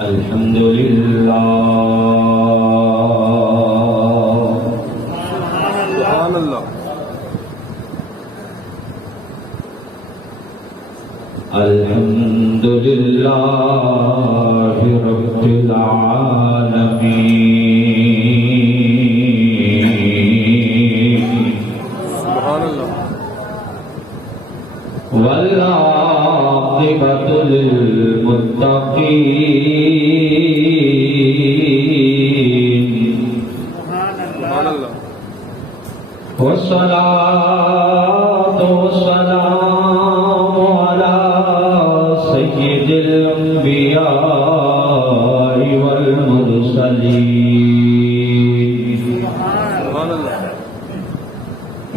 الحمد لله سبحان اللہ الحمد لله رب العالمين سبحان اللہ والعاقبة للمتقين سبحان اللہ والصلاة والسلام على سيد الأنبياء والمرسلين سبحان اللہ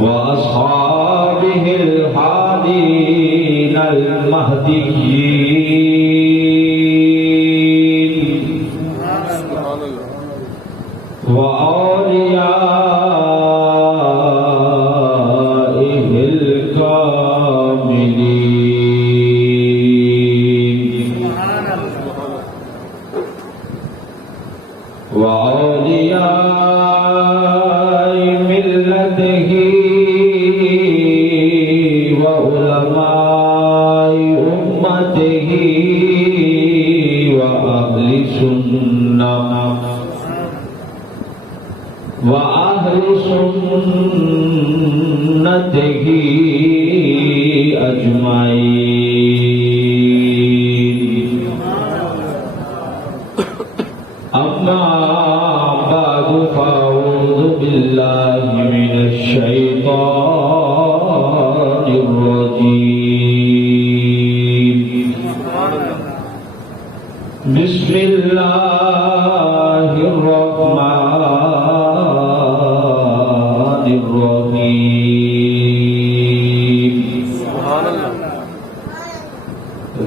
وأصحابه الهادين المهديين سبحان اللہ وأوليائه الكاملين وأولياء ملته وعلماء أمته وأهل سنته أجمعين أما بعد فأعوذ بالله من الشيطان الرجيم بسم الله الرحمن الرحيم سبحان اللہ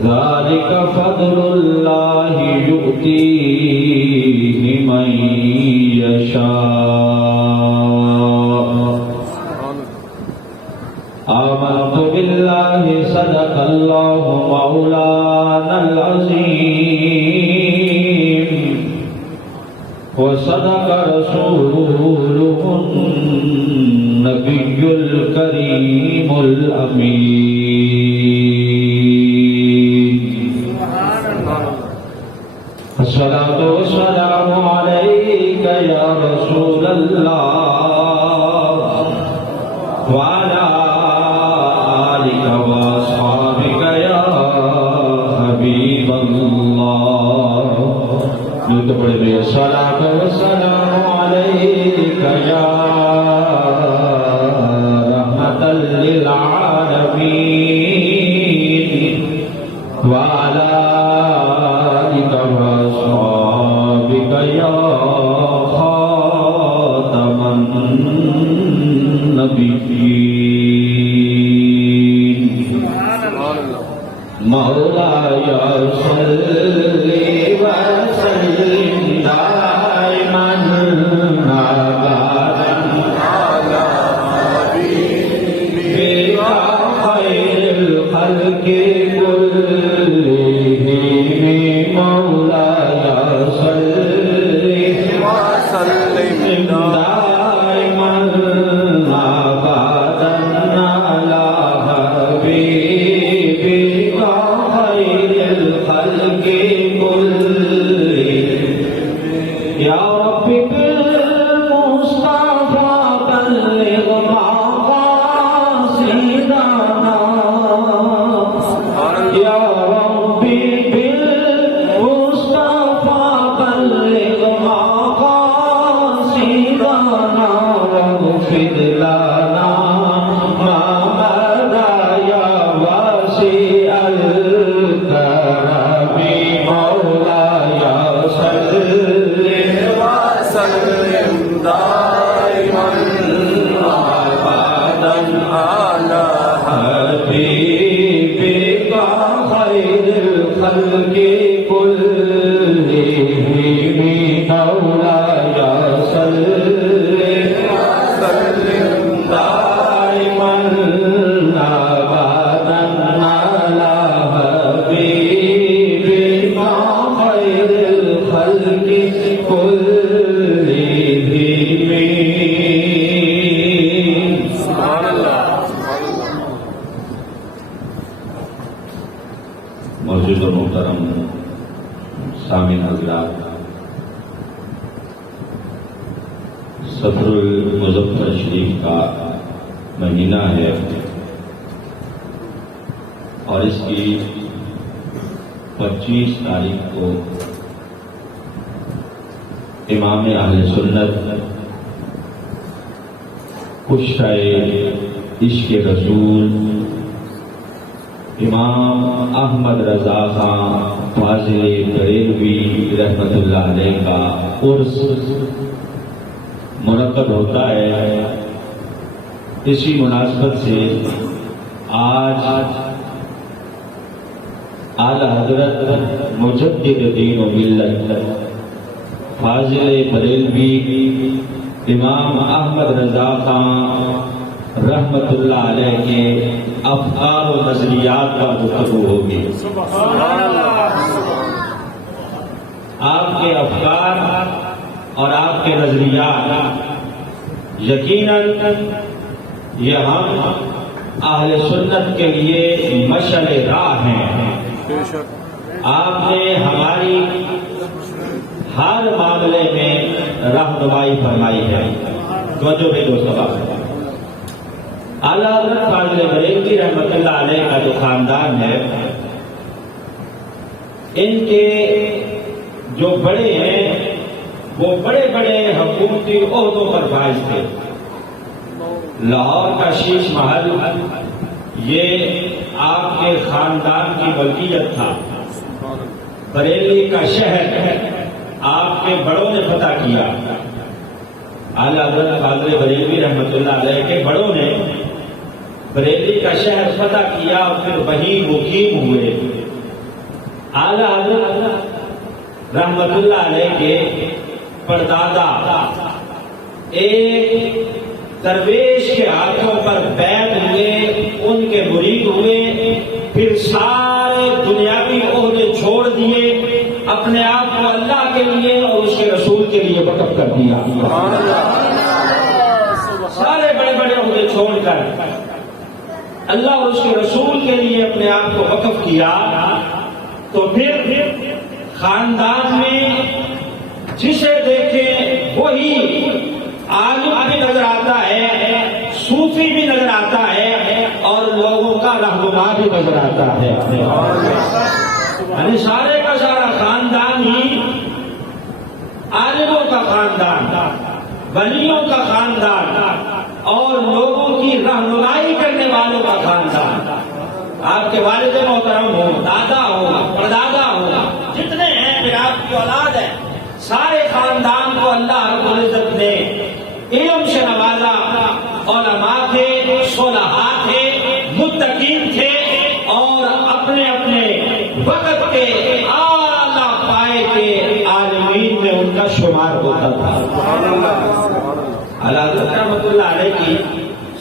ذلك فضل الله يؤتيه من يشاء آمنت بالله صدق الله مولانا العظيم وصدق رسوله النبي الكريم الأمين الصلاة والسلام عليك يا رسول الله وعلى آلك وأصحابك يا حبيب الله الصلاة والسلام عليك يا رحمة للعالمين وعلى آلك وأصحابك يا خاتم النبيين مولاي صل وسلم دائما أبدا على حبيبك خير الخلق كلهم مولاي صل وسلم دائما أبدا على حبيبك خير الخلق كلهم يا رب بالمصطفى بلغ مقاصدنا يا ربي بالمصطفى بلغ مقاصدنا واغفر لنا ما مدى يا واسع الكرم مولاي صل وسلم دائما أبدا على حبيبك خير الخلق كلهم مولاي صل وسلم دائما أبدا على حبيبك خير موجود و محترم سامعین حضرات، صفر المظفر شریف کا مہینہ ہے اور اس کی 25 تاریخ کو امام اہل سنت کشتہ عشق رسول امام احمد رضا خان فاضل بریلوی رحمۃ اللہ علیہ کا عرس منعقد ہوتا ہے۔ اسی مناسبت سے آج اعلی حضرت مجدد دین و ملت فاضل بریلوی امام احمد رضا خان رحمت اللہ علیہ کے افکار و نظریات کا گفتگو ہوگی۔ آپ کے افکار اور آپ کے نظریات یقیناً یہ ہم اہل سنت کے لیے مشعل راہ ہیں۔ آپ نے ہماری ہر معاملے میں رہنمائی فرمائی ہے۔ توجہ دے دوستو، اعلیٰ حضرت فاضل بریلوی رحمۃ اللہ علیہ کا جو خاندان ہے، ان کے جو بڑے ہیں وہ بڑے بڑے حکومتی عہدوں پر فائز تھے۔ لاہور کا شیش محل یہ آپ کے خاندان کی ملکیت تھا۔ بریلی کا شہر آپ کے بڑوں نے فتح کیا۔ اعلیٰ حضرت فاضل بریلوی رحمۃ اللہ علیہ کے بڑوں نے بریلی کا شہر فتح کیا اور پھر وہیں مقیم ہوئے۔ اعلیٰ حضرت رحمۃ اللہ علیہ کے پردادا ایک درویش کے ہاتھوں پر بیعت ہوئے، ان کے مرید ہوئے، پھر سارے دنیاوی عہدے چھوڑ دیے، اپنے آپ کو اللہ کے لیے اور اس کے رسول کے لیے وقف کر دیا۔ سارے بڑے بڑے عہدے چھوڑ کر اللہ اور اس کے رسول کے لیے اپنے آپ کو وقف کیا۔ تو پھر خاندان میں جسے دیکھیں وہی عالم بھی نظر آتا ہے، صوفی بھی نظر آتا ہے اور لوگوں کا رہنما بھی نظر آتا ہے۔ یعنی سارے کا سارا خاندان ہی عالموں کا خاندان، ولیوں کا خاندان اور لوگوں کی رہنمائی کرنے والوں کا خاندان۔ آپ کے والد محترم ہو، دادا ہو، پردادا ہو، جتنے ہیں پھر آپ کی اولاد ہے، سارے خاندان کو اللہ رب العزت نے علم سے نوازا۔ علماء تھے، صلحاء تھے، متقین تھے اور اپنے اپنے وقت کے اعلیٰ پائے کے عالمین میں ان کا شمار ہوتا تھا۔ اعلیٰ حضرت رحمۃ اللہ علیہ کی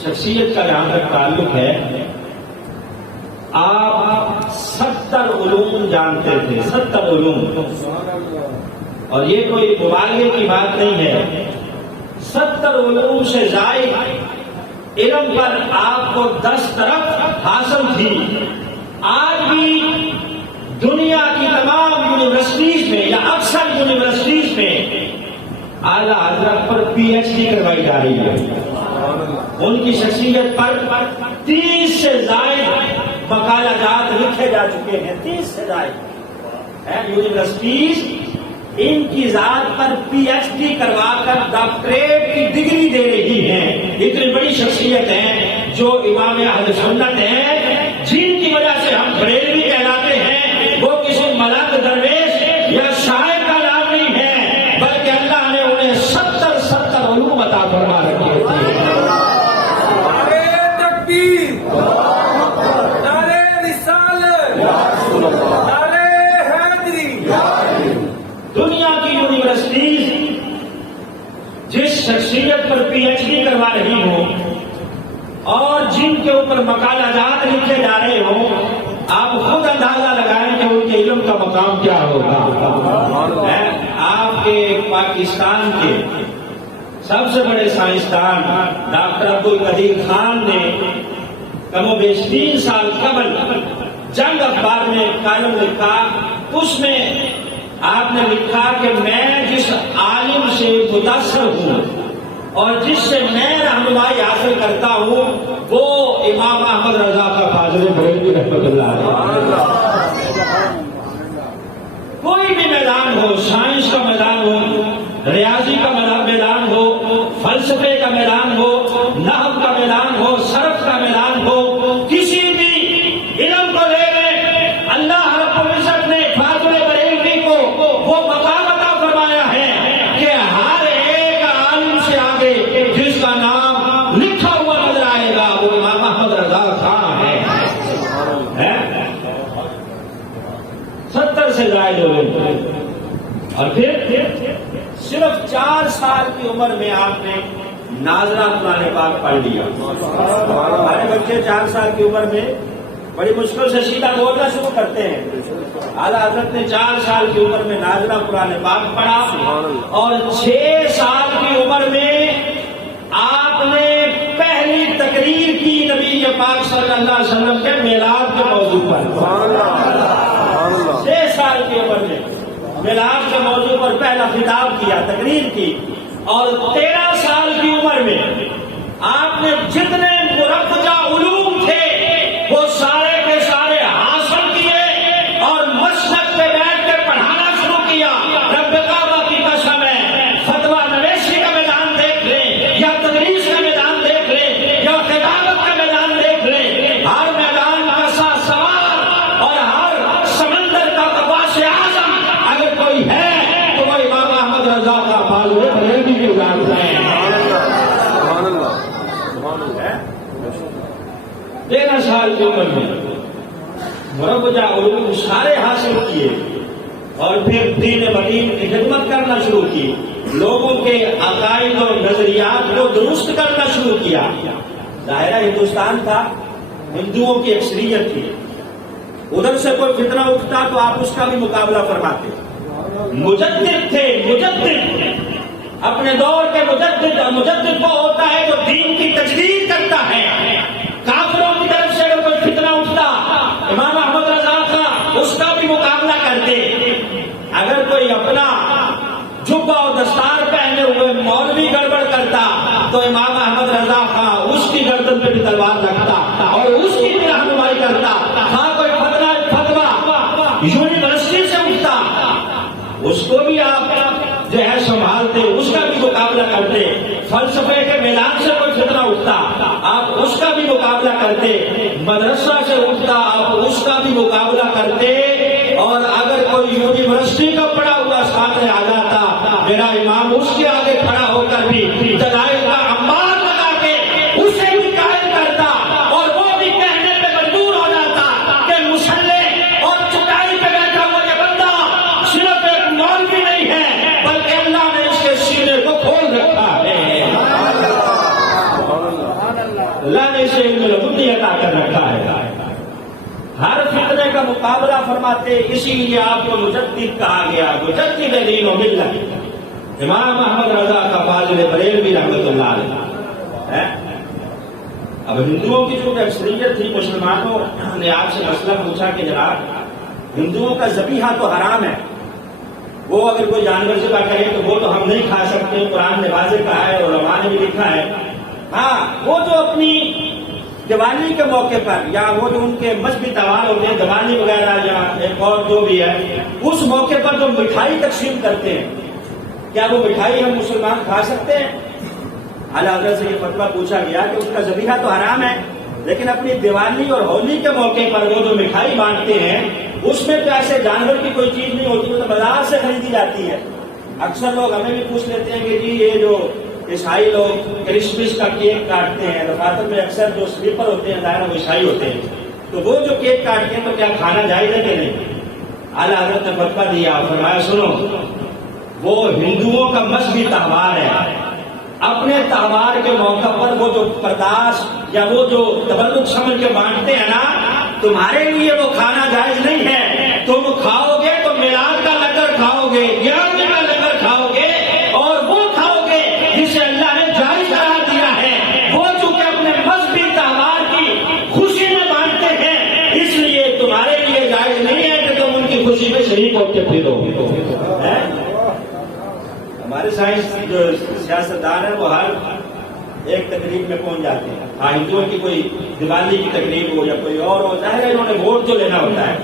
شخصیت کا جہاں تک تعلق ہے، آپ 70 علوم جانتے تھے، 70 علوم، اور یہ کوئی مبالغے کی بات نہیں ہے۔ 70 علوم سے زائد علم پر آپ کو دسترس حاصل تھی۔ آج بھی دنیا کی تمام یونیورسٹیز میں یا اکثر یونیورسٹیز میں اعلیٰ حضرت پر پی ایچ ڈی کروائی جا رہی ہے۔ ان کی شخصیت پر 30 سے زائد مقالہ جات لکھے جا چکے ہیں، 30 سے زائد یونیورسٹیز ان کی ذات پر پی ایچ ڈی کروا کر ڈاکٹریٹ کی ڈگری دے رہی ہیں۔ اتنی بڑی شخصیت ہیں جو امام اہل سنت ہیں، جن کی وجہ سے ہم بریلوی کہلاتے ہیں۔ وہ کسی ملنگ درویش یا شاعر کا نام نہیں ہے، بلکہ اللہ نے انہیں 70 علوم عطا فرما رکھے تھے۔ نعرہ تکبیر، نعرہ رسالت، نعرہ حیدری۔ دنیا کی یونیورسٹیز جس شخصیت پر پی ایچ ڈی کروا رہی ہوں اور جن کے اوپر مقالہ جات لکھے جا رہے ہوں، آپ خود اندازہ لگائیں کہ ان کے علم کا مقام کیا ہوگا۔ آپ کے پاکستان کے سب سے بڑے سائنسدان ڈاکٹر عبدالقدیر خان نے کم و بیش 3 سال قبل جنگ اخبار میں کالم لکھا، اس میں آپ نے لکھا کہ میں جس عالم سے متاثر ہوں اور جس سے میں رہنمائی حاصل کرتا ہوں وہ امام احمد رضا کا فاضل بریلوی رحمۃ اللہ علیہ۔ کوئی بھی میدان ہو، سائنس کا میدان ہو، ریاضی کا میدان ہو، فلسفے کا میدان ہو، نحو کا میدان ہو، صرف کا میدان ہو، کسی بھی علم کو لے لیں، اللہ رب العزت نے فاضل بریلوی کو وہ مقام عطا فرمایا ہے کہ ہر ایک عالم سے آگے جس کا نام لکھا ہوا نظر آئے گا وہ امام احمد رضا خان ہے۔ 70 سے زائد ہو گئے، اور پھر صرف 4 سال کی عمر میں آپ نے ناظرہ قرآن پاک پڑھ لیا۔ ہمارے بچے 4 سال کی عمر میں بڑی مشکل سے سیدھا بولنا شروع کرتے ہیں۔ اعلیٰ حضرت نے 4 سال کی عمر میں ناظرہ قرآن پاک پڑھا، اور 6 سال کی عمر میں آپ نے پہلی تقریر کی نبی پاک صلی اللہ علیہ وسلم کے میلاد کے موضوع پر۔ 6 سال کی عمر میں میلاد کے موضوع پر پہلا خطاب کیا، تقریر کی، اور 13 سال کی عمر میں آپ نے جتنے مرکزہ علوم تھے وہ سارے کے سارے حاصل کیے اور مسجد پہ بیٹھ کے پڑھانا شروع کیا۔ رب کعبہ کی قسم ہے، فتویٰ نویسی کا میدان دیکھ لیں یا تدریس کا میدان دیکھ لیں یا خطابت کا میدان دیکھ لیں، ہر میدان کا سوار اور ہر سمندر کا قواس اعظم اگر کوئی ہے تو وہ امام احمد رضا کا فاضل بریلوی کی ذات ہے۔ 13 سال کی عمر میں مرکزہ علوم سارے حاصل کیے، اور پھر دین مدین کی خدمت کرنا شروع کی، لوگوں کے عقائد اور نظریات کو درست کرنا شروع کیا۔ ظاہرہ ہندوستان تھا، ہندوؤں کی اکثریت تھی، ادھر سے کوئی فتنہ اٹھتا تو آپ اس کا بھی مقابلہ فرماتے۔ مجدد تھے، مجدد اپنے دور کے مجدد وہ ہوتا ہے جو دین کی تجدید کرتا ہے۔ کافروں کی طرف سے اگر کوئی فتنہ اٹھتا امام احمد رضا کا اس کا بھی مقابلہ کرتے۔ اگر کوئی اپنا جبہ اور دستار پہنے ہوئے مولوی گڑبڑ کرتا تو امام احمد رضا خان اس کی گردن پہ بھی تلوار رکھتا اور اس کی بھی رہنمائی کرتا۔ ہاں کوئی فتویٰ یونیورسٹی سے اٹھتا اس کو بھی آپ جو ہے سنبھالتے، اس کا بھی مقابلہ کرتے۔ فلسفے کے میدان سے کوئی فتنہ اٹھتا آپ اس کا بھی مقابلہ کرتے، مدرسہ سے اٹھتا آپ اس کا بھی مقابلہ کرتے، اور اگر کوئی یونیورسٹی کا پڑھا ہوا سامنے آ جاتا میرا امام اس کے آگے کھڑا ہو کر بھی دلائل کا انبار لگا کے اسے بھی قائل کرتا، اور وہ بھی کہنے پہ مجبور ہو جاتا کہ مسلح اور چٹائی پہ بیٹھا ہوا یہ بندہ صرف ایک مولوی نہیں ہے بلکہ اللہ نے اس کے سینے کو کھول رکھا ہے، اللہ نے اسے علم لدنی عطا کر رکھا ہے۔ ہر فتنے کا مقابلہ فرماتے، اسی لیے آپ کو مجدد کہا گیا، مجدد دین و ملت امام احمد رضا کا فاضل بریلوی رحمۃ اللہ علیہ۔ اب ہندوؤں کی جو اکثریت تھی، مسلمانوں نے آپ سے مسئلہ پوچھا کہ جناب ہندوؤں کا ذبیحہ تو حرام ہے، وہ اگر کوئی جانور ذبح کرے تو وہ تو ہم نہیں کھا سکتے، قرآن نے واضح کہا ہے اور علماء نے بھی لکھا ہے۔ ہاں وہ جو اپنی دیوالی کے موقع پر یا وہ جو ان کے مذہبی تہوار ہوتے ہیں دیوالی وغیرہ یا ایک اور جو بھی ہے، اس موقع پر جو مٹھائی تقسیم کرتے ہیں کیا وہ مٹھائی ہم مسلمان کھا سکتے ہیں؟ اعلیٰ حضرت سے یہ فتویٰ پوچھا گیا کہ اس کا ذبیحہ تو حرام ہے، لیکن اپنی دیوالی اور ہولی کے موقع پر وہ جو مٹھائی بانٹتے ہیں اس میں تو ایسے جانور کی کوئی چیز نہیں ہوتی، وہ تو بازار سے خریدی جاتی ہے۔ اکثر لوگ ہمیں بھی پوچھ لیتے ہیں کہ جی یہ جو عیسائی لوگ کرسمس کا کیک کاٹتے ہیں، دفاتر میں اکثر جو سلیپر ہوتے ہیں ظاہر وہ عیسائی ہوتے ہیں، تو وہ جو کیک کاٹتے ہیں تو کیا کھانا جائز ہے کہ نہیں؟ اعلیٰ حضرت نے فتویٰ دیا، فرمایا سنو وہ ہندوؤں کا مذہبی تہوار ہے، اپنے تہوار کے موقع پر وہ جو پرداس یا وہ جو تبرک سمجھ کے بانٹتے ہیں نا، تمہارے لیے وہ کھانا جائز نہیں ہے، تم کھاؤ گے تو میلاد کا لنگر کھاؤ گے، گیارہویں کا لنگر کھاؤ گے، اور وہ کھاؤ گے جسے اللہ نے جائز قرار دیا ہے، وہ چونکہ اپنے مذہبی تہوار کی خوشی میں بانٹتے ہیں اس لیے تمہارے جائز نہیں ہے کہ تم ان کی خوشی میں شریک ہو کے پھرو. ہمارے سائنس جو سیاستدان ہیں وہ ہر ایک تقریب میں پہنچ جاتے ہیں. ہندوؤں کی کوئی دیوالی کی تقریب ہو یا کوئی اور ہو, ظاہر ہے انہوں نے ووٹ تو لینا ہوتا ہے.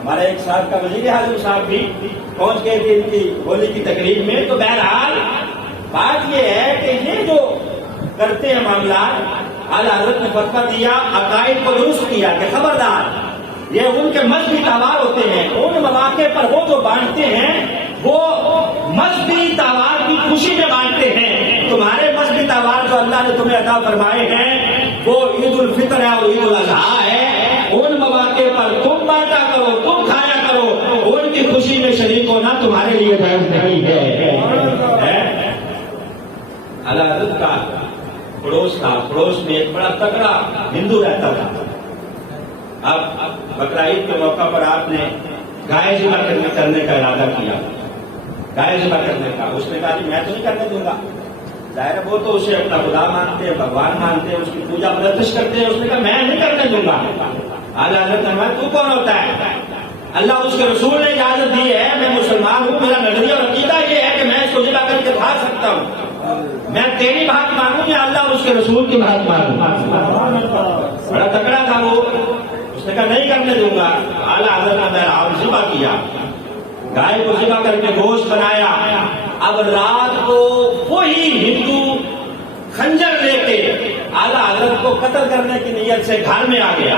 ہمارا ایک صاحب کا وزیر اعظم صاحب بھی پہنچ گئے تھے ان کی ہولی کی تقریب میں. تو بہرحال بات یہ ہے کہ یہ جو کرتے ہیں معاملات, اعلیٰ حضرت نے فتویٰ دیا, عقائد کو درست کیا کہ خبردار یہ ان کے مذہبی تہوار ہوتے ہیں, ان مواقع پر وہ جو بانٹتے ہیں وہ مذہبی تہوار کی خوشی میں بانٹتے ہیں. تمہارے مذہبی تہوار جو اللہ نے تمہیں عطا فرمائے ہیں وہ عید الفطر ہے اور عید الاضحیٰ ہے. ان مواقع پر تم بانٹا کرو, تم کھایا کرو, ان کی خوشی میں شریک ہونا تمہارے لیے جائز نہیں ہے. اعلیٰ حضرت کا پڑوس تھا, پڑوس میں ایک بڑا تکڑا ہندو رہتا تھا. اب بقرعید کے موقع پر آپ نے گائے ذبح کرنے کا ارادہ کیا, گائے ذبح کرنے کا. اس نے کہا کہ میں تو نہیں کرنے دوں گا. ظاہر ہے وہ تو اسے اپنا خدا مانتے ہیں, بھگوان مانتے ہیں, اس کی پوجا پرستش کرتے ہیں. اس نے کہا میں نہیں کرنے دوں گا. اعلیٰ حضرت نے فرمایا تو کون ہوتا ہے؟ اللہ اس کے رسول نے اجازت دی ہے, میں مسلمان ہوں, میرا نظریہ اور عقیدہ یہ ہے کہ میں اس کو ذبح کر کے کھا سکتا ہوں. میں تیری بات مانوں یا اللہ اس کے رسول کی بات مانوں؟ بڑا تکڑا تھا وہ. اس نے کہا نہیں کرنے دوں گا. اعلیٰ حضرت نے بہرحال ذبح کیا, گائے کو ذبح کر کے گوشت بنایا. اب رات کو وہی ہندو خنجر لے کے اعلیٰ حضرت کو قتل کرنے کی نیت سے گھر میں آ گیا.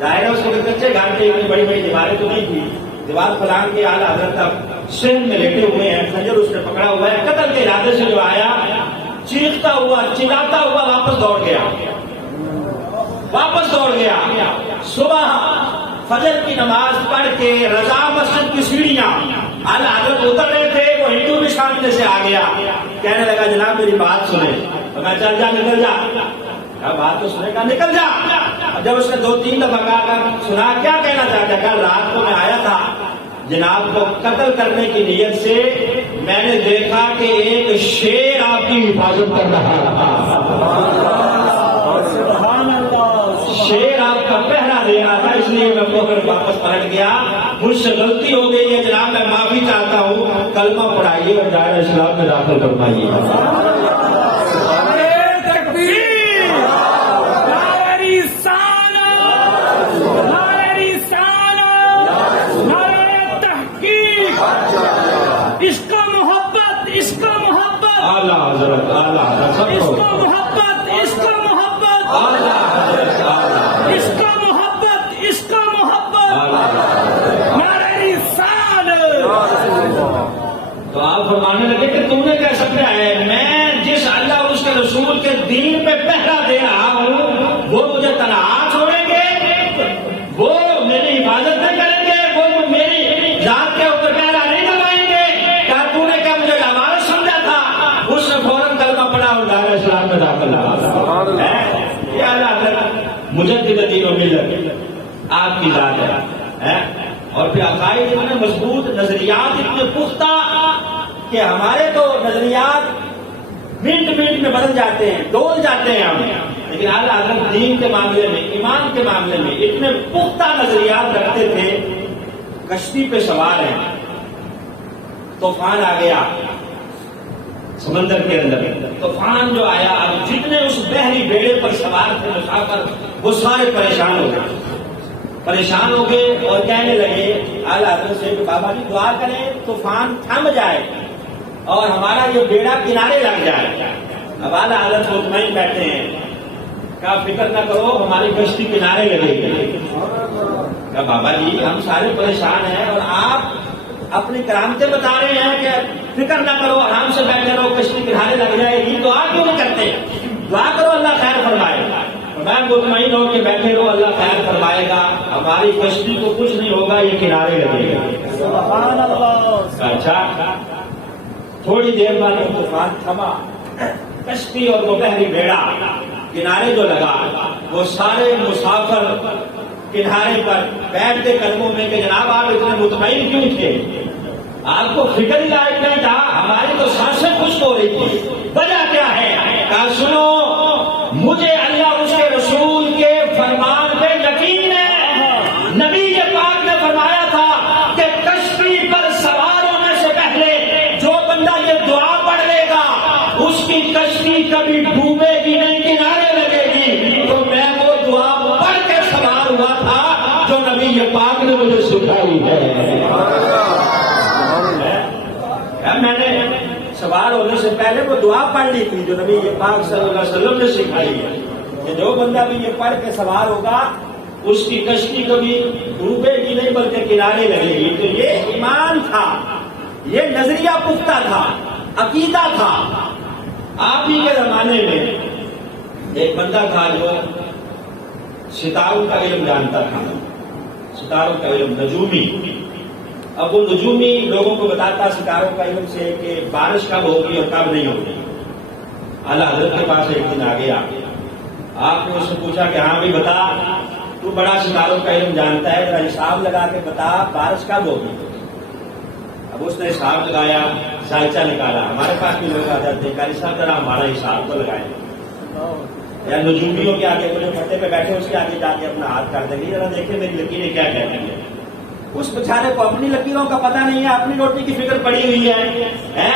ظاہر ہے اس کے کچے گھر کے بڑی بڑی دیواریں تو نہیں تھی, دیوار پھلان کے اعلیٰ حضرت اب سن میں لیٹے ہوئے ہیں, خنجر اس نے پکڑا ہوا ہے. قتل کے ارادے سے جو آیا چیختا ہوا چلاتا ہوا واپس دوڑ گیا, واپس دوڑ گیا. صبح فجر کی نماز پڑھ کے رضا مسجد کی سیڑھیاں اعلیٰ حضرت اتر رہے تھے, وہ ہندو بھی سامنے سے آ گیا. کہنے لگا جناب میری بات سنیں. تو میں چل جا, نکل جا. بات تو سنے گا, نکل جا. جب اس نے 2-3 دفعہ کہا سنا کیا کہنا چاہتا, کل رات کو میں آیا تھا جناب کو قتل کرنے کی نیت سے, میں نے دیکھا کہ ایک شیر آپ کی حفاظت کر رہا تھا, شیر آپ کا پہرا دے رہا تھا, اس لیے میں فوراً واپس پلٹ گیا. مجھ سے غلطی ہو گئی ہے جناب, میں معافی چاہتا ہوں. کلمہ پڑھائیے اور دائرہ اسلام میں داخل کروائیے. اس کا محبت, اس کا محبت, اعلیٰ حضرت, اعلیٰ حضرت, اس کا محبت, اس کا محبت, اعلیٰ حضرت, اس کا محبت, اس کا محبت, نعرہ رسالت. تو آپ فرمانے لگے کہ تم نے کیسا کیا ہے, میں جس اللہ اس کے رسول کے دین پہ پہرا دے رہا ہوں وہ مجھے تنہا چھوڑیں گے, وہ میری حفاظت نہیں کریں گے, وہ میری ذات کے اوپر پہرا نہیں لگائیں گے. کیا تو نے کیا مجھے لامارس سمجھا تھا؟ اس نے فوراً کلمہ پڑھا اور دائرہ اسلام میں داخل ہوا. یہ اعلیٰ حضرت مجدد دین و ملت آپ کی ذات ہے. اور پھر عقائد اتنے مضبوط, نظریات اتنے پختہ کہ ہمارے تو نظریات منٹ منٹ میں بدل جاتے ہیں, ڈول جاتے ہیں ہم. لیکن اعلیٰ حضرت دین کے معاملے میں, ایمان کے معاملے میں اتنے پختہ نظریات رکھتے تھے. کشتی پہ سوار ہیں, طوفان آ گیا سمندر کے اندر. طوفان جو آیا, اب جتنے اس بحری بیڑے پر سوار تھے مسافر وہ سارے پریشان ہو گئے, پریشان ہو گئے اور کہنے لگے اعلیٰ حضرت سے کہ بابا جی دعا کریں طوفان تھم جائے اور ہمارا یہ بیڑا کنارے لگ جائے. اب اعلیٰ حضرت مطمئن بیٹھے ہیں, کہا فکر نہ کرو ہماری کشتی کنارے لگے گی. کہا بابا جی ہم سارے پریشان ہیں اور آپ اپنی کرامتیں بتا رہے ہیں کہ فکر نہ کرو آرام سے بیٹھے رہو کشتی کنارے لگ جائے گی, تو آپ کیوں نہیں کرتے؟ دعا کرو اللہ خیر فرمائے. میں مطمئن ہو کے بیٹھے رہو اللہ خیر فرمائے گا, ہماری کشتی کو کچھ نہیں ہوگا, یہ کنارے لگے گا. سبحان اللہ. اچھا تھوڑی دیر بعد طوفان تھما, کشتی اور وہ بحری بیڑا کنارے جو لگا, وہ سارے مسافر کنارے پر بیٹھ کے قدموں میں کہ جناب آپ اتنے مطمئن کیوں تھے, آپ کو فکر ہی لائق نہیں تھا, ہماری تو سانسیں خشک ہو رہی تھی, وجہ کیا ہے؟ کہا سنو مجھے اللہ اس کے رسول کے فرمان پہ یقین ہے, نبی یہ کبھی ڈوبے گی نہیں کنارے لگے گی، تو میں وہ دعا پڑھ کے سوار ہوا تھا جو نبی پاک نے مجھے سکھائی ہے۔ میں نے سوار ہونے سے پہلے وہ دعا پڑھ لی تھی جو نبی پاک صلی اللہ علیہ وسلم نے سکھائی ہے کہ جو بندہ بھی یہ پڑھ کے سوار ہوگا اس کی کشتی کبھی ڈوبے گی نہیں بلکہ کنارے لگے گی۔ تو یہ ایمان تھا، یہ نظریہ پختہ تھا، عقیدہ تھا۔ آپ ہی کے زمانے میں ایک بندہ تھا جو ستاروں کا علم جانتا تھا، ستاروں کا علم، نجومی۔ اب وہ نجومی لوگوں کو بتاتا ستاروں کا علم سے کہ بارش کب ہوگی اور کب نہیں ہوگی۔ اعلیٰ حضرت کے پاس ایک دن آ گیا، آپ نے اس سے پوچھا کہ ہاں بھی بتا، تو بڑا ستاروں کا علم جانتا ہے، ذرا حساب لگا کے بتا بارش کب ہوگی۔ اب اس نے حساب لگایا، سائچہ نکالا۔ ہمارے پاس بھی لوگ آ جاتے ہیں، قاری صاحب ذرا ہمارا حساب تو لگائیں، یا نجومیوں کے آگے جو پھٹے پہ بیٹھے اس کے آگے جا کے اپنا ہاتھ کر دیں گے، ذرا دیکھیں میری لکیریں کیا کہتی ہیں۔ اس بیچارے کو اپنی لکیروں کا پتہ نہیں ہے، اپنی روٹی کی فکر پڑی ہوئی ہے۔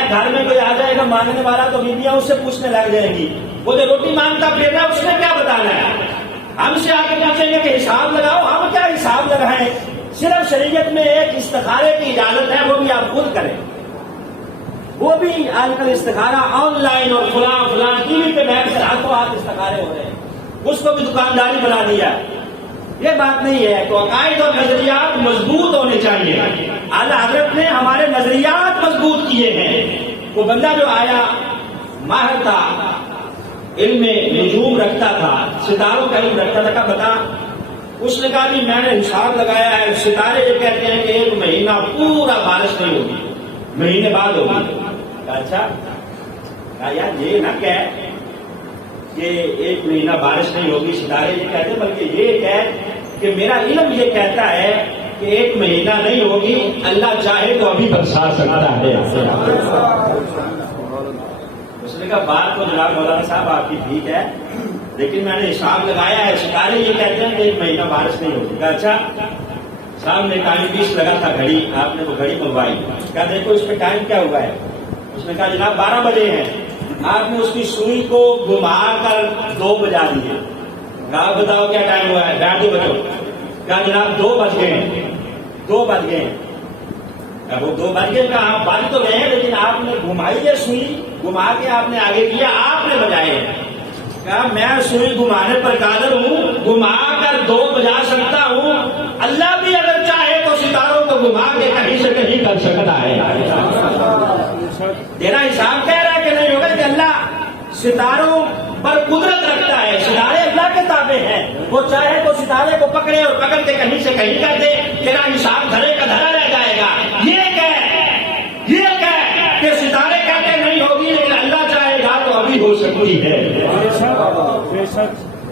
گھر میں کوئی آ جائے گا مانگنے والا تو بیویاں اس سے پوچھنے لگ جائیں گی، وہ جو روٹی مانگتا پھر رہا اس نے کیا بتانا ہے۔ ہم سے آ کے پوچھیں گے کہ حساب لگاؤ، ہم کیا حساب لگائیں؟ صرف شریعت میں ایک استخارے کی اجازت ہے، وہ بھی آپ خود کریں۔ وہ بھی آج کل استخارہ آن لائن اور فلاں ٹی وی پہ بیٹھ کر ہاتھوں ہاتھ استخارے ہو رہے ہیں، اس کو بھی دکانداری بنا دیا۔ یہ بات نہیں ہے۔ تو عقائد اور نظریات مضبوط ہونے چاہیے۔ اعلیٰ حضرت نے ہمارے نظریات مضبوط کیے ہیں۔ وہ بندہ جو آیا ماہر تھا، علم نجوم رکھتا تھا، ستاروں کا علم رکھتا تھا، بتا۔ اس نے کہا کہ میں نے حساب لگایا ہے، ستارے یہ کہتے ہیں کہ ایک مہینہ پورا بارش نہیں ہوگی، مہینے بعد ہوگی۔ اچھا، کہا یار یہ نہ کہہ کہ ایک مہینہ بارش نہیں ہوگی، ستارے یہ کہتے ہیں، بلکہ یہ کہہ کہ میرا علم یہ کہتا ہے کہ ایک مہینہ نہیں ہوگی، اللہ چاہے تو ابھی برسا سکتا ہے۔ اس نے کہا بات تو جناب مولانا صاحب آپ کی ٹھیک ہے، لیکن میں نے حساب لگایا ہے، ستارے یہ کہتے ہیں کہ ایک مہینہ بارش نہیں ہوگی۔ کہا اچھا، صاحب نے ٹائم پیس لگا تھا گھڑی، آپ نے وہ گھڑی منگوائی، کہا دیکھو اس پہ ٹائم کیا ہوا ہے۔ اس نے کہا جناب 12 بجے ہیں۔ آپ نے اس کی سوئی کو گھما کر 2 بجا دیے۔ کہا بتاؤ کیا ٹائم ہوا ہے، بیٹھ 2 بجو۔ کہا جناب 2 بج گئے، 2 بج گئے۔ وہ 2 بج گئے، کہا آپ بج تو گئے ہیں لیکن آپ نے گھمائی ہے سوئی، گھما کے آپ نے آگے کیا، آپ نے بجائے۔ کہا میں سوئی گھمانے پر قادر ہوں، گھما کر 2 بجا سکتا ہوں، اللہ بھی اگر چاہے تو ستاروں کو گھما کے کہیں سے کہیں کر سکتا ہے۔ تیرا حساب کہہ رہا ہے کہ نہیں ہوگا کہ اللہ ستاروں پر قدرت رکھتا ہے، ستارے اللہ کے تابع ہیں، وہ چاہے تو ستارے کو پکڑے اور پکڑ کے کہیں سے کہیں کر دے، تیرا حساب دھرے کا دھرا رہ جائے گا۔ یہ کہ ستارے کہتے نہیں ہوگی لیکن اللہ چاہے گا تو ابھی ہو سکتی ہے۔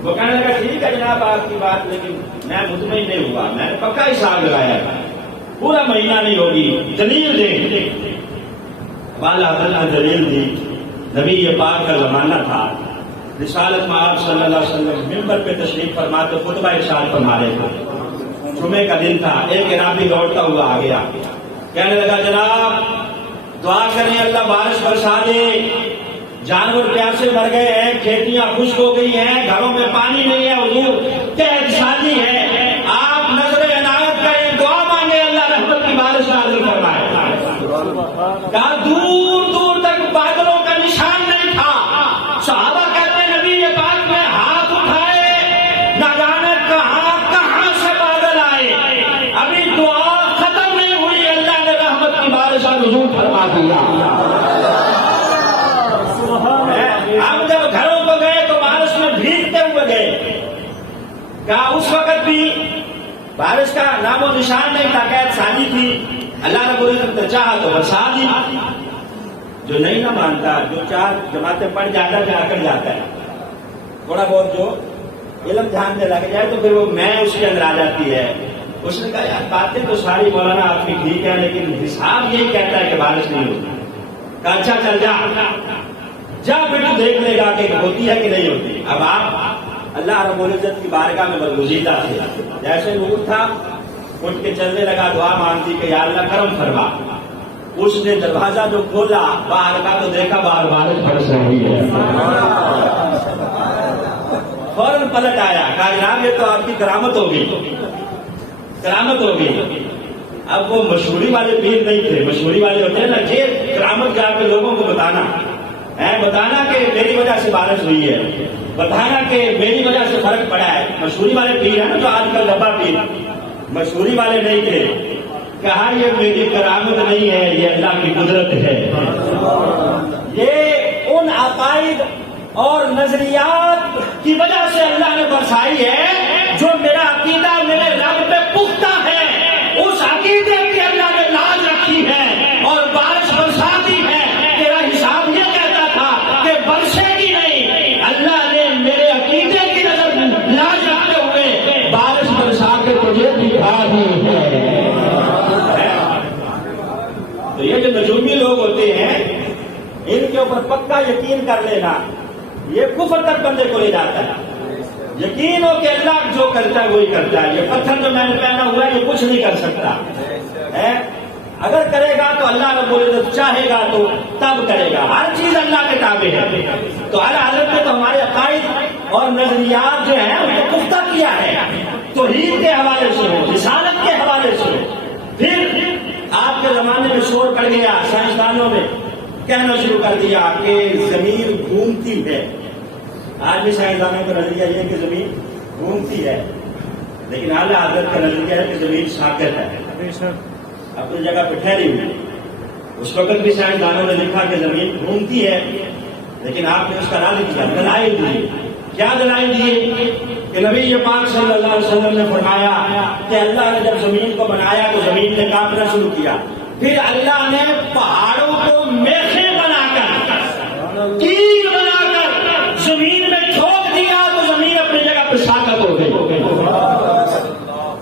وہ کہنے لگا ٹھیک ہے جناب آپ کی بات، لیکن میں مطمئن نہیں ہوا، میں نے پکا حساب لگایا پورا مہینہ نہیں ہوگی، دلیل دیں۔ والا حضرت دلیل دی، نبی یہ پاک کا زمانہ تھا، رسالت میں آپ صلی اللہ علیہ وسلم ممبر پہ تشریف فرماتے خطبہ ارشاد فرما رہے تھے، جمعے کا دن تھا۔ ایک عرابی دوڑتا ہوا آ گیا، کہنے لگا جناب دعا کریں اللہ بارش برسا دے، جانور پیاسے مر گئے ہیں، کھیتیاں خشک ہو گئی ہیں، گھروں میں پانی نہیں ہے، حضور قحط شادی ہے، آپ نظر عنایت کریں، دعا مانگے اللہ رحمت کی بارش نازل فرمائے۔ کہا دور دور تک بادلوں کا نشان نہیں تھا۔ صحابہ کہتے ہیں نبی یہ پاک میں ہاتھ اٹھائے، نہ جانے کہاں سے بادل آئے، ابھی دعا ختم نہیں ہوئی، اللہ نے رحمت کی بارش نزول فرما دیا۔ ہم جب گھروں کو گئے تو بارش میں بھیگتے ہوئے گئے، کہا اس وقت بھی بارش کا نام و نشان نہیں تھا، قحط سالی تھی، اللہ رب العزت نے چاہا تو برسا دی۔ جو نہیں نہ مانتا، جو 4 جماعتیں پڑھ جاتا جا کر جاتا ہے، تھوڑا بہت جو علم جاننے لگ جائے تو پھر وہ میں اس کے اندر آ جاتی ہے۔ اس نے کہا یار باتیں تو ساری مولانا آپ کی ٹھیک ہے لیکن حساب یہی کہتا ہے کہ بارش نہیں ہوتی۔ کہا اچھا چل جا پھر تو دیکھ لے گا کہ ہوتی ہے کہ نہیں ہوتی۔ اب آپ اللہ رب العزت کی بارگاہ میں برگزیدہ تھے، جیسے نور تھا اٹھ کے چلنے لگا، دعا مانگتی کہ یا اللہ کرم فرما، اس نے دروازہ جو کھولا باہر کا تو دیکھا باہر بارش برس رہی ہے. فوراً پلٹ آیا, کہا جناب یہ تو آپ کی کرامت ہوگی, کرامت ہوگی. اب وہ مشہوری والے پیر نہیں تھے, مشہوری والے ہوتے ہیں نا کہ کرامت جا کے لوگوں کو بتانا بتانا کہ میری وجہ سے بارش ہوئی ہے, بتانا کہ میری وجہ سے فرق پڑا ہے. مشہوری والے پیر ہیں نا, تو آج کل ڈبا پیر, مشہوری والے نہیں تھے. کہا یہ میری کرامت نہیں ہے, یہ اللہ کی قدرت ہے. یہ ان عقائد اور نظریات کی وجہ سے اللہ نے برسائی ہے جو میرا عقیدہ میرے رب پہ پختہ ہے. اس عقیدے کی اللہ نے لاج رکھی ہے اور بارش برساتی ہے. تیرا حساب یہ کہتا تھا کہ برسے گی نہیں, اللہ نے میرے عقیدے کی نظر لاج رکھتے ہوئے بارش برسا کے تجھے دکھا دی ہے. تو یہ جو نجومی لوگ ہوتے ہیں ان کے اوپر پکا یقین کر لینا, یہ کفر تک بندے کو لے جاتا ہے. یقین ہو کہ اللہ جو کرتا ہے وہی کرتا ہے. یہ پتھر جو میں نے پہنا ہوا ہے یہ کچھ نہیں کر سکتا ہے. اگر کرے گا تو اللہ نے بولے تو چاہے گا تو تب کرے گا. ہر چیز اللہ کے تابع ہے. تو اعلیٰ حضرت نے تو ہمارے عقائد اور نظریات جو ہیں ان کو پختہ کیا ہے. توحید کے حوالے سے ہو, رسالت کے حوالے سے ہو. پھر آپ کے زمانے میں شور پڑ گیا, سائنسدانوں نے کہنا شروع کر دیا کہ زمین گھومتی ہے. آج بھی سائنسدانوں کا نظریہ یہ ہے کہ زمین گھومتی ہے, لیکن اعلیٰ حضرت کا نظریہ ہے کہ زمین ساکت ہے, اپنی جگہ پہ ٹھہری ہوئی. اس وقت بھی سائنسدانوں نے لکھا کہ زمین گھومتی ہے, لیکن آپ نے اس کا رد کیا, دلائل دیے. کیا دلائل دیے کہ نبی پاک صلی اللہ علیہ وسلم نے فرمایا کہ اللہ نے جب زمین کو بنایا تو زمین نے کانپنا شروع کیا. پھر اللہ نے پہاڑوں کو میخیں بنا کر, تیر بنا کر زمین میں ٹھوک دیا تو زمین اپنی جگہ پہ ساکت ہو گئی.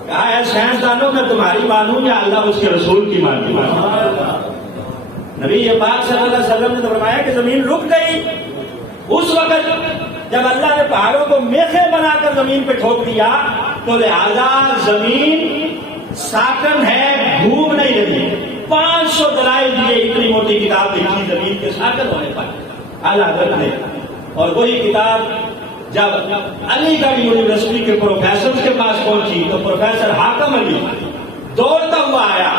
کہا ہے سائنسدانوں میں تمہاری مانوں یا اللہ اس کے رسول کی مانوں. نبی پاک صلی اللہ علیہ وسلم نے تو فرمایا کہ زمین رک گئی اس وقت جب اللہ نے پہاڑوں کو میخیں بنا کر زمین پہ ٹھوک دیا. تو لہذا زمین ساکن ہے, گھوم نہیں رہی. 500 دلائل دیے, اتنی موٹی کتاب لکھی زمین کے ساکن ہونے پر اعلیٰ حضرت نے. اور وہی کتاب جب علی گڑھ یونیورسٹی کے پروفیسر کے پاس پہنچی تو پروفیسر حاکم علی دوڑتا ہوا آیا,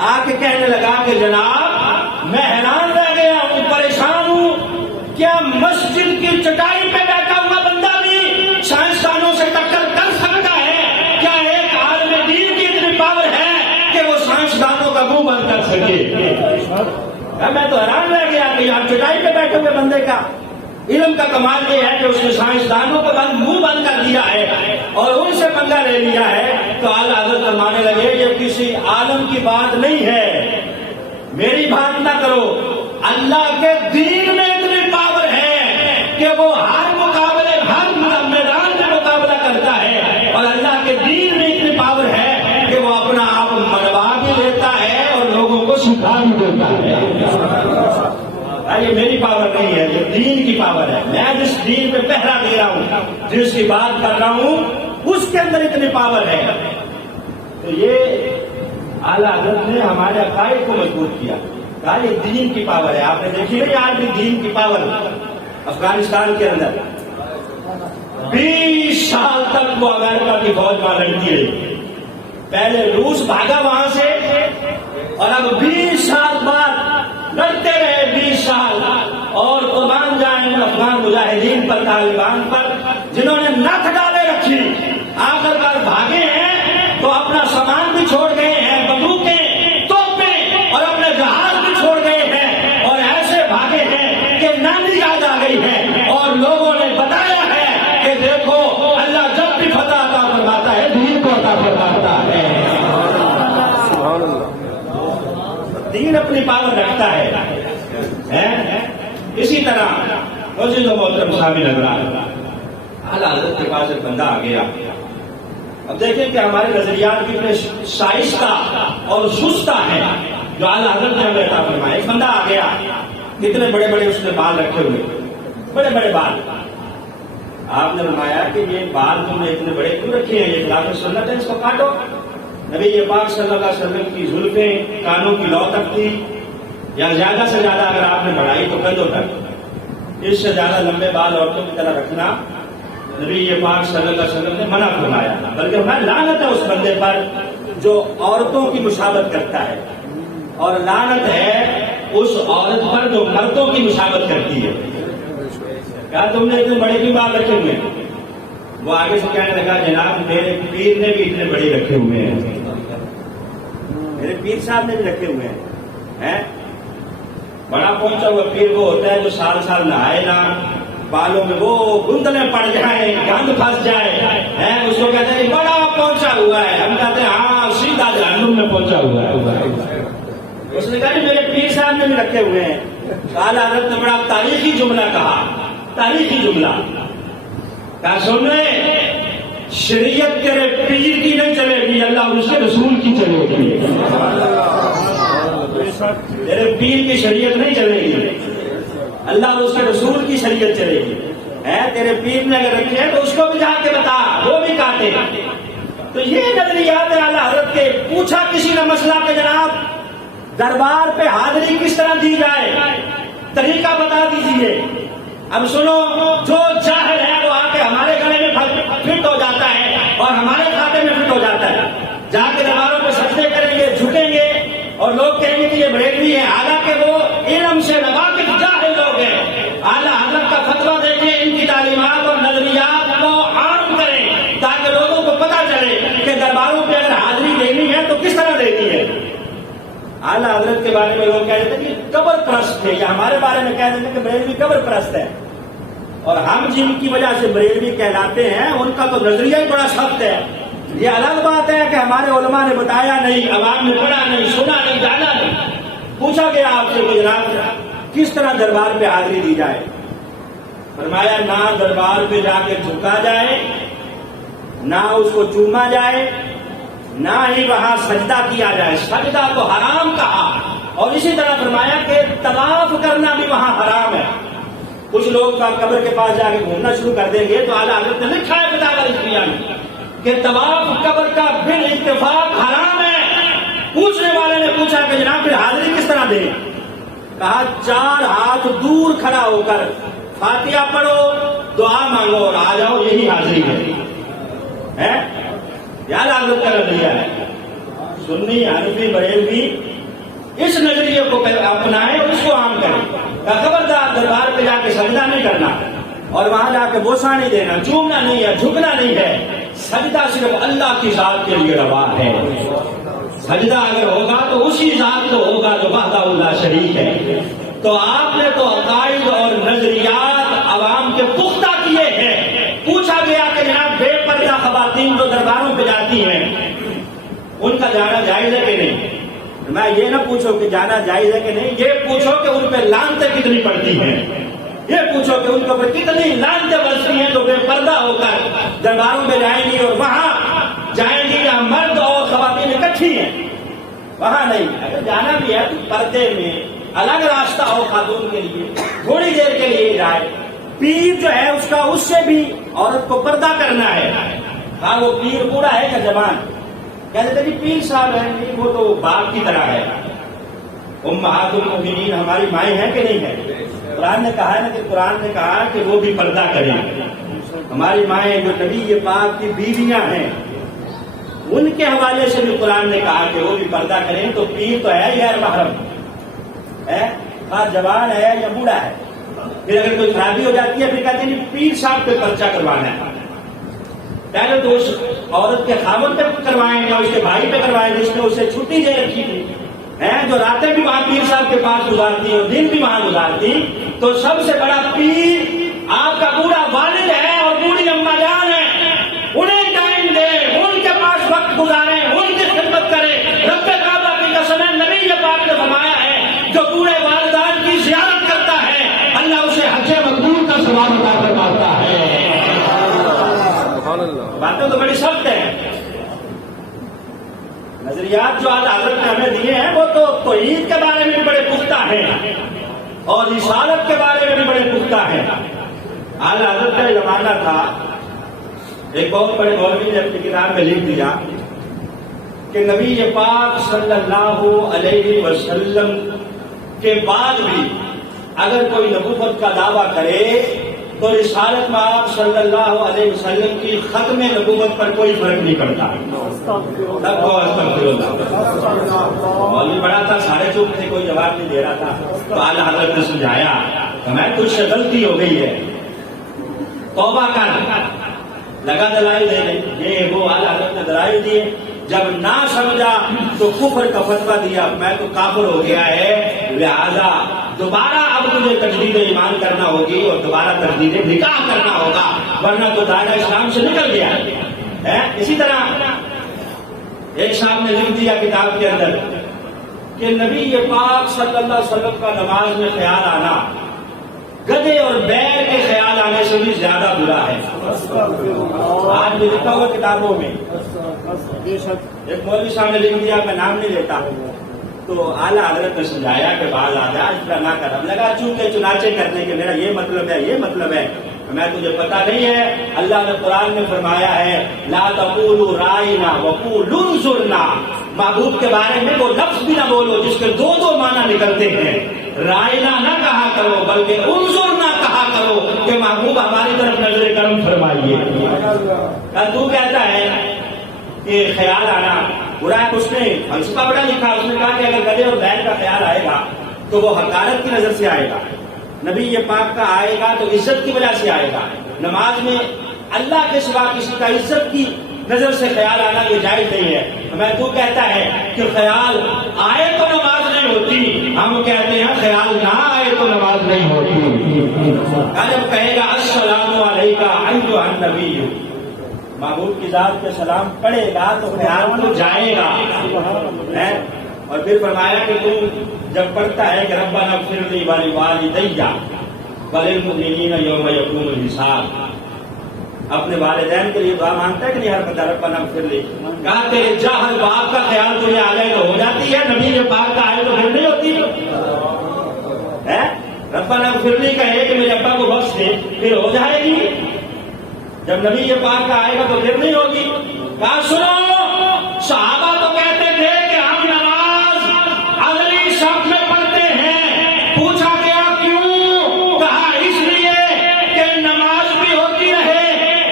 آ کے کہنے لگا کہ جناب میں حیران رہ گیا ہوں, پریشان ہوں. کیا مسجد کی چٹائی پہ بیٹھا ہوا بندہ بھی سائنسدانوں سے ٹکر کر سکتا ہے؟ کیا ایک عالم دین کی اتنی پاور ہے کہ وہ سائنسدانوں کا منہ بند کر سکے؟ میں تو حیران رہ گیا کہ یہاں چٹائی پہ بیٹھے ہوئے بندے کا علم کا کمال یہ ہے کہ اس نے سائنسدانوں کا منہ بند کر دیا ہے اور ان سے پنگا لے لیا ہے. تو اعلیٰ حضرت فرمانے لگے یہ کسی عالم کی بات نہیں ہے, میری بات نہ کرو. اللہ کے دین میں اتنی پاور ہے کہ وہ ہر مقابلے, ہر میدان میں مقابلہ کرتا ہے. اور اللہ کے دین میں اتنی پاور ہے کہ وہ اپنا آپ منوا بھی لیتا ہے اور لوگوں کو سکھا بھی دیتا ہے. یہ میری پاور نہیں ہے, یہ دین کی پاور ہے. میں جس دین پہ پہرا دے رہا ہوں, جس کی بات کر رہا ہوں, اس کے اندر اتنی پاور ہے. تو یہ اعلیٰ حضرت نے ہمارے عقائد کو مضبوط کیا. کہا یہ دین کی پاور ہے. آپ نے دیکھی نہیں آج بھی دین کی پاور. افغانستان کے اندر 20 سال تک وہ امریکہ کی فوج وہاں لڑتی رہی. پہلے روس بھاگا وہاں سے اور اب 20 سال بعد لڑتے رہے. 20 سال اور قربان جائیں افغان مجاہدین پر, طالبان پر, جنہوں نے نت ڈالے رکھی. آخر کار بھاگے ہیں تو اپنا سامان بھی چھوڑ گئے ہیں, بندوقیں, توپیں اور اپنے جہاز بھی چھوڑ گئے ہیں, اور ایسے بھاگے ہیں کہ نامی یاد آ گئی ہے. اور لوگوں نے بتایا ہے کہ دیکھو اللہ جب بھی فتح عطا فرماتا ہے دین کو عطا فرماتا ہے. دین اپنی پاور رکھتا ہے. اسی طرح جو محترم صاحب نظر اعلیٰ حضرت کے پاس ایک بندہ آ گیا. اب دیکھیں کہ ہمارے نظریات کتنے شائستہ اور سستہ ہیں جو اعلیٰ حضرت نے ہمیں عطا فرمایا. ایک بندہ آ گیا, کتنے بڑے بڑے اس نے بال رکھے ہوئے, بڑے بڑے بال. آپ نے فرمایا کہ یہ بال تم نے اتنے بڑے کیوں رکھے ہیں؟ یہ خلاف سنت ہے, اس کو کاٹو. نبی پاک صلی اللہ علیہ وسلم کی زلفیں کانوں کی لو تک تھی, یا زیادہ سے زیادہ اگر آپ نے بڑھائی تو کندھوں تک، اس سے زیادہ لمبے بال عورتوں کی طرح رکھنا نبی پاک صلی اللہ علیہ وسلم نے منع فرمایا، بلکہ ہمیں لعنت ہے اس بندے پر جو عورتوں کی مشابہت کرتا ہے، اور لعنت ہے اس عورت پر جو مردوں کی مشابہت کرتی ہے۔ کیا تم نے اتنے بڑے کیوں بال رکھے ہوئے ہیں؟ وہ آگے سے کہنے لگا جناب میرے پیر نے بھی اتنے بڑے رکھے ہوئے ہیں، میرے پیر صاحب نے بھی رکھے ہوئے ہیں۔ بڑا پہنچا ہوا پیر وہ ہوتا ہے جو سال سال نہائے نہ، بالوں میں وہ گندلیں پڑ جائیں، گند پھنس جائے، اس کو کہتے ہیں بڑا پہنچا ہوا ہے، ہم کہتے ہیں ہاں سیدھا جہنم میں پہنچا ہوا ہے۔ اس نے کہا میرے پیر صاحب نے بھی رکھے ہوئے ہیں۔ اعلیٰ حضرت نے بڑا تاریخی جملہ کہا، تاریخی جملہ کہا سننے شریعت تیرے پیر کی نہیں چلے گی، اللہ اور اس کے رسول کی چلے گی۔ تیرے پیر کی شریعت نہیں چلے گی، اللہ اور اس کے رسول کی شریعت چلے گی۔ تیرے پیر نے اگر رکھے ہیں تو اس کو بھی جا کے بتا، وہ بھی کاٹے۔ تو یہ نظریات اعلیٰ حضرت کے۔ پوچھا کسی نے مسئلہ کہ جناب دربار پہ حاضری کس طرح دی جائے، طریقہ بتا دیجیے۔ اب سنو، جو جاہل ہے وہ آ کے ہمارے گلے میں فٹ ہو جاتا ہے اور ہمارے کھاتے میں فٹ ہو جاتا ہے، جا کے درباروں پہ سجدے کریں گے، جھکیں گے اور لوگ کہیں گے کہ یہ بریلوی ہے، حالانکہ وہ علم سے نواقف جاہل لوگ ہیں۔ اعلیٰ حضرت کا فتویٰ دیکھیں، ان کی تعلیمات اور نظریات کو عام کریں تاکہ لوگوں کو پتہ چلے کہ درباروں پہ اگر حاضری دینی ہے تو کس طرح دینی ہے۔ اعلیٰ حضرت کے بارے میں لوگ کہہ دیتے ہیں کہ قبر پرست تھے، یا ہمارے بارے میں کہہ دیتے ہیں کہ بریلوی قبر پرست ہے، اور ہم جن کی وجہ سے بریلوی کہلاتے ہیں ان کا تو نظریہ ہی بڑا سخت ہے۔ یہ الگ بات ہے کہ ہمارے علماء نے بتایا نہیں، عوام نے پڑھا نہیں، سنا نہیں، جانا نہیں۔ پوچھا گیا آپ سے کہ جناب کس طرح دربار پہ حاضری دی جائے؟ فرمایا نہ دربار پہ جا کے جھکا جائے، نہ اس کو چوما جائے، نہ ہی وہاں سجدہ کیا جائے، سجدہ تو حرام کہا، اور اسی طرح فرمایا کہ طواف کرنا بھی وہاں حرام ہے۔ کچھ لوگ قبر کے پاس جا کے گھومنا شروع کر دیں گے تو اعلیٰ حضرت نے لکھا ہے کتاب الفریہ میں کہ طواف قبر کا بال اتفاق حرام ہے۔ پوچھنے والے نے پوچھا کہ جناب پھر حاضری کس طرح دیں؟ کہا 4 ہاتھ دور کھڑا ہو کر فاتحہ پڑھو، دعا مانگو اور آ جاؤ، یہی حاضری ہے۔ اعلیٰ حضرت کا نظریہ ہے۔ سنی، حنفی، بریلوی اس نظریے کو اپنائیں اور اس کو عام کریں۔ خبردار دربار پہ جا کے سجدہ نہیں کرنا اور وہاں جا کے بوسہ نہیں دینا، چومنا نہیں ہے، جھکنا نہیں ہے۔ سجدہ صرف اللہ کی ذات کے لیے روا ہے۔ سجدہ اگر ہوگا تو اسی ذات کو ہوگا جو وحدہ اللہ شریک ہے۔ تو آپ نے تو عقائد اور نظریات عوام کے پختہ کیے ہیں۔ پوچھا گیا کہ جناب بے پردہ خواتین جو درباروں پہ جاتی ہیں ان کا جانا جائز ہے کہ نہیں؟ میں یہ نہ پوچھو کہ جانا جائز ہے کہ نہیں، یہ پوچھو کہ ان پہ لعنتیں کتنی پڑتی ہیں، یہ پوچھو کہ ان پر کتنی لعنتیں برستی ہیں جو بے پردہ ہو کر درباروں میں جائیں گی، اور وہاں جائیں گی جہاں مرد اور خواتین اکٹھی ہیں، وہاں نہیں۔ اگر جانا بھی ہے تو پردے میں الگ راستہ ہو خاتون کے لیے، تھوڑی دیر کے لیے جائے۔ پیر جو ہے اس کا اس سے بھی عورت کو پردہ کرنا ہے۔ ہاں وہ پیر بوڑھا ہے کہ جوان؟ کہتے تھے جی پیر صاحب ہے، نہیں وہ تو باپ کی طرح ہے۔ امہات المؤمنین ہماری مائیں ہیں کہ نہیں ہے؟ قرآن نے کہا ہے نا کہ قرآن نے کہا کہ وہ بھی پردہ کریں۔ ہماری مائیں جو نبی پاک کی بیویاں ہیں ان کے حوالے سے بھی قرآن نے کہا کہ وہ بھی پردہ کریں۔ تو پیر تو ہے غیر محرم ہے، خاص جوان ہے یا بوڑھا ہے۔ پھر اگر کوئی خرابی ہو جاتی ہے پھر کہتے ہیں پیر صاحب پہ پرچہ کروانا ہے۔ پہلے تو اس عورت کے خاوند پہ کروائیں یا اس کے بھائی پہ کروائیں جس نے اسے چھٹی دے رکھی تھی، جو راتیں بھی وہاں پیر صاحب کے پاس گزارتی اور دن بھی وہاں گزارتی۔ تو سب سے بڑا پیر آپ کا بوڑھا والد ہے اور بوڑھی اما جان ہے، انہیں ٹائم دے، ان کے پاس وقت گزاریں، ان کی خدمت کریں۔ رب کعبہ کی قسم ہے، نبی پاک نے فرمایا ہے جو بوڑھے والدان کی زیارت کرتا ہے اللہ اسے حج مقبول کا ثواب عطا فرماتا ہے۔ باتیں تو بڑی سخت ہیں۔ نظریات جو اعلیٰ حضرت نے ہمیں دیے ہیں وہ تو توحید کے بارے میں بھی بڑے پختہ ہیں اور رسالت کے بارے میں بھی بڑے پختہ ہیں۔ اعلیٰ حضرت کا زمانہ تھا، ایک بہت بڑے مولوی نے اپنی کتاب میں لکھ دیا کہ نبی پاک صلی اللہ علیہ وسلم کے بعد بھی اگر کوئی نبوت کا دعویٰ کرے تو رسالت میں آپ صلی اللہ علیہ وسلم کی ختم نبوت پر کوئی فرق نہیں پڑتا. مولوی بڑا تھا, سارے چپ تھے, کوئی جواب نہیں دے رہا تھا. تو اعلیٰ حضرت نے سمجھایا کہ میں تجھ سے غلطی ہو گئی ہے, توبہ کر. لگا دلائل دینے, یہ وہ اعلیٰ حضرت نے دلائل دیے. جب نہ سمجھا تو کفر کا فتویٰ دیا, میں تو کافر ہو گیا ہے, لہذا دوبارہ اب تجھے تجدید ایمان کرنا ہوگی اور دوبارہ تجدید نکاح کرنا ہوگا, ورنہ تو دائرہ اسلام سے نکل گیا ہے. اسی طرح ایک صاحب نے لکھ دیا کتاب کے اندر کہ نبی پاک صلی اللہ علیہ وسلم کا نماز میں خیال آنا گدھے اور بیل کے خیال آنے سے بھی زیادہ برا ہے. آج بھی لکھا ہوا کتابوں میں. ایک مولوی صاحب نے لکھ دیا, میں نام نہیں لیتا, تو اعلیٰ حضرت نے سمجھایا کہ باز آ جا, اس طرح نہ کر. اب لگا چونکہ چنانچہ کرنے کے میرا یہ مطلب ہے, یہ مطلب ہے, میں تجھے پتا نہیں ہے. اللہ نے قرآن میں فرمایا ہے لا تقولوا رائنا وقولوا انظرنا. محبوب کے بارے میں وہ لفظ بھی نہ بولو جس کے دو دو معنی نکلتے ہیں. رائنا نہ کہا کرو بلکہ انظرنا کہا کرو کہ محبوب ہماری طرف نظر کرم فرمائیے. تو کہتا ہے کہ خیال آنا برا ہے. اس نے فلسفہ بڑا لکھا, اس نے کہا کہ اگر گدھے اور بیل کا خیال آئے گا تو وہ حقارت کی نظر سے آئے گا, نبی یہ پاک کا آئے گا تو عزت کی وجہ سے آئے گا. نماز میں اللہ کے سوا کسی کا عزت کی نظر سے خیال آنا یہ جائز نہیں ہے. میں تو کہتا ہے کہ خیال آئے تو نماز نہیں ہوتی, ہم کہتے ہیں خیال نہ آئے تو نماز نہیں ہوتی. جب کہے گا السلام علیکم ایھا النبی, محبوب کی ذات پہ سلام پڑے گا تو خیال تو جائے گا. اور پھر فرمایا کہ تم جب پڑھتا ہے کہ ربنا اغفر لی ولوالدی وللمؤمنین یوم یقوم الحساب, اپنے والدین کے لیے دعا مانگتا ہے کہ نہیں ہر بندہ ربنا اغفر لی. کہا تیرے جاہل باپ کا خیال تجھے آ جائے تو ہو جاتی ہے, نبی کے پاک کا آئے تو پھر نہیں ہوتی ہے. ربنا اغفر لی کہے کہ میرے ابا کو بخش دے, پھر ہو جائے گی. جب نبی یہ پاک کا آئے گا تو پھر نہیں ہوگی. کہا سنو, صحابہ تو کہتے تھے کہ ہم نماز اگلی صف میں پڑھتے ہیں. پوچھا گیا کیوں؟ کہا اس لیے کہ نماز بھی ہوتی رہے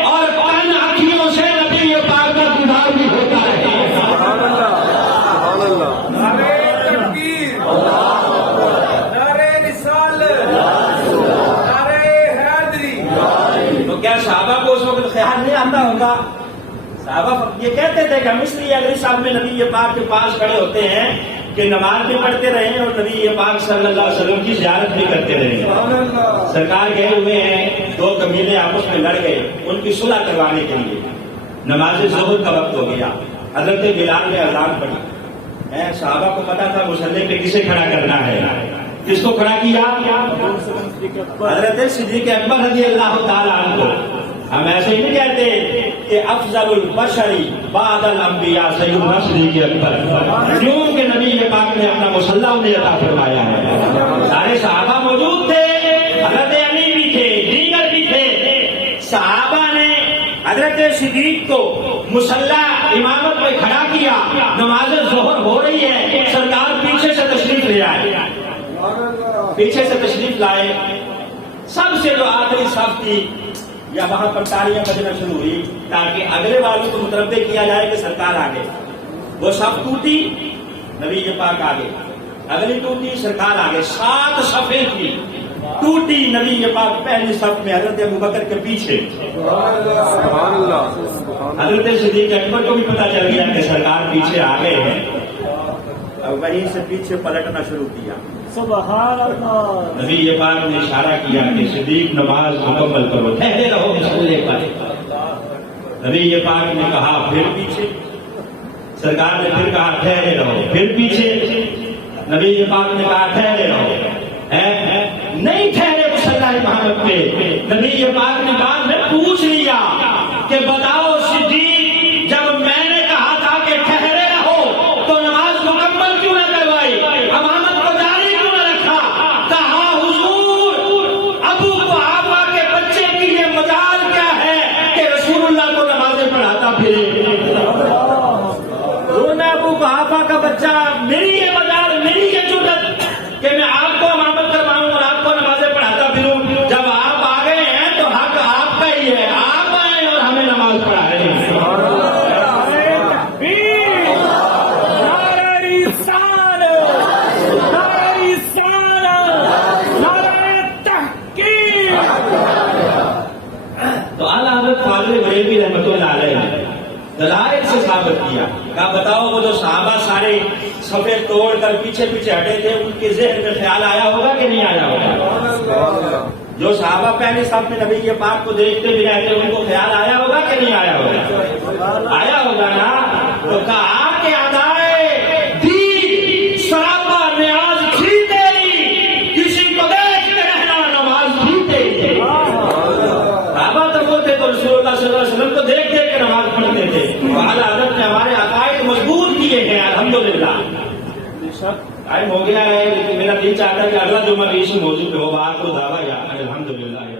اور کن آنکھوں سے نبی یہ پاک کا دیدار بھی ہوتا رہے. نعرہ تکبیر, نعرہ رسالت, نعرہ حیدری. تو کیا صحابہ کو اس وقت خیال نہیں آتا ہوگا؟ صحابہ یہ کہتے تھے کہ ہم اس لیے اگلی صاحب میں نبی یہ پاک کے پاس کھڑے ہوتے ہیں کہ نماز بھی پڑھتے رہیں اور نبی یہ پاک صلی اللہ علیہ وسلم کی زیارت بھی کرتے رہیں. سرکار گئے ہوئے ہیں, دو قبیلے آپس میں لڑ گئے, ان کی صلح کروانے کے لیے نماز ظہر کا وقت ہو گیا. حضرت بلال نے اذان پڑھی. صحابہ کو پتا تھا مصلی پہ کسے کھڑا کرنا ہے. کس کو کھڑا کیا؟ حضرت صدیق اکبر رضی اللہ تعالیٰ عنہ کو. ہم ایسے ہی نہیں کہتے کہ افضل البشری بعد الانبیاء سیدنا صدیق اکبر, کیونکہ نبی یہ پاک نے اپنا مصلی انہیں عطا فرمایا ہے. سارے صحابہ موجود تھے, حضرت علی بھی تھے, دیگر بھی تھے. صحابہ نے حضرت صدیق کو مصلی امامت پہ کھڑا کیا, نماز ظہر ہو رہی ہے, سرکار پیچھے سے تشریف لے آئے, پیچھے سے تشریف لائے. سب سے جو آخری صف تھی یا وہاں پر تالیاں بجنا شروع ہوئی تاکہ اگلے والوں کو متربع کیا جائے کہ سرکار آگے. وہ صف ٹوٹی, نبی یہ پاک آگے, اگلی ٹوٹی, سرکار آگے. 7 صفیں تھی, ٹوٹی نبی یہ پاک پہلی صف میں حضرت ابوبکر کے پیچھے. حضرت صدیق اکبر کو بھی پتا چل گیا کہ سرکار پیچھے آ گئے ہیں, اب وہیں سے پیچھے پلٹنا شروع کیا. سبحان اللہ. نبی یہ پاک نے اشارہ کیا کہ صدیق نماز مکمل کرو, ٹھہرے رہو مصلی پر. نبی یہ پاک نے کہا پھر پیچھے, سرکار نے پھر کہا ٹھہرے رہو, پھر پیچھے. نبی یہ پاک نے کہا ٹھہرے رہو, نہیں ٹھہرے مصلی محمد پہ. نبی یہ پاک نے بعد میں پوچھ لیا کہ بتاؤ صدیق, جب میں نے کہا تھا کہ ٹھہرے رہو تو نماز مکمل کیوں نہ کروائی, امامت کو جاری کیوں نہ رکھا؟ کہا حضور ابو قحافہ کے بچے کے لیے مجال کیا ہے کہ رسول اللہ کو نمازیں پڑھاتا پھرے. ابو قحافہ کا بچہ, میری یہ مجال, میری یہ جرأت کہ میں صفے توڑ کر پیچھے پیچھے ہٹے تھے، ان کے ذہن میں خیال آیا ہوگا کہ نہیں آیا ہوگا؟ جو صحابہ پہلے صف میں نبی پاک کو دیکھتے بھی رہتے ان کو خیال آیا ہوگا کہ نہیں آیا ہوگا؟ آیا ہوگا نا؟ تو کہا کہ ادائے دی سراپا نیاز تھی تیری، کسی کو دیکھ کے رہنا نماز بھی تیری۔ صحابہ تو بولتے تو رسول اللہ صلی اللہ علیہ وسلم کو دیکھ دیکھ کے نماز پڑھتے تھے۔ اعلیٰ حضرت نے ہمارے عقائد مضبوط کیے ہیں الحمدللہ۔ ٹائم ہو گیا ہے لیکن میرا دل چاہتا ہے کہ اگلا جمعہ بھی اسی موضوع پہ ہو، بات کو دعویٰ یا الحمدللہ۔